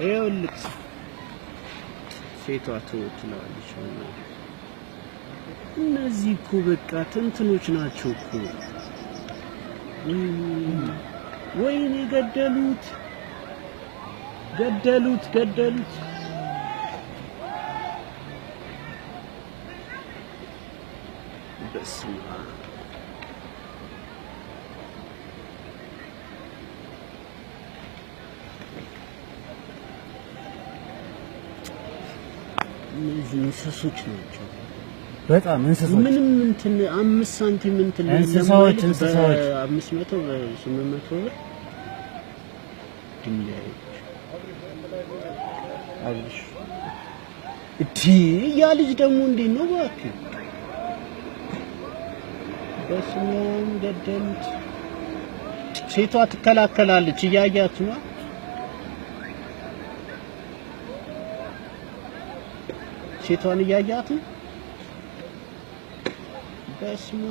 ይኸውልህ ሴቷ ትላለች እነዚህ እኮ በቃ ትንትኖች ናቸው እኮ ወይኔ ገደሉት በስመ አብ እነዚህ እንስሶች ናቸው በጣም እንስሶች ምንም እንትን 5 ሳንቲም እንትን እንስሳዎች 500 800 ብር ድንጋዮች አብሽ ያ ልጅ ደግሞ እንዴት ነው እባክህ በስመም ገደሉት ሴቷ ትከላከላለች እያያት ነው ሴቷን እያያት ነው በስመ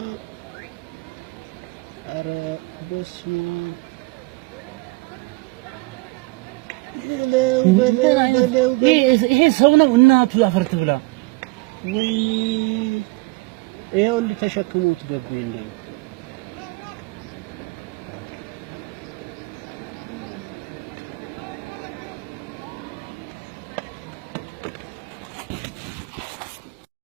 ኧረ በስመ ይሄ ሰው ነው እናቱ አፈርት ብላ ወይ ይኸውልህ ተሸክሞት ገቡ እንደው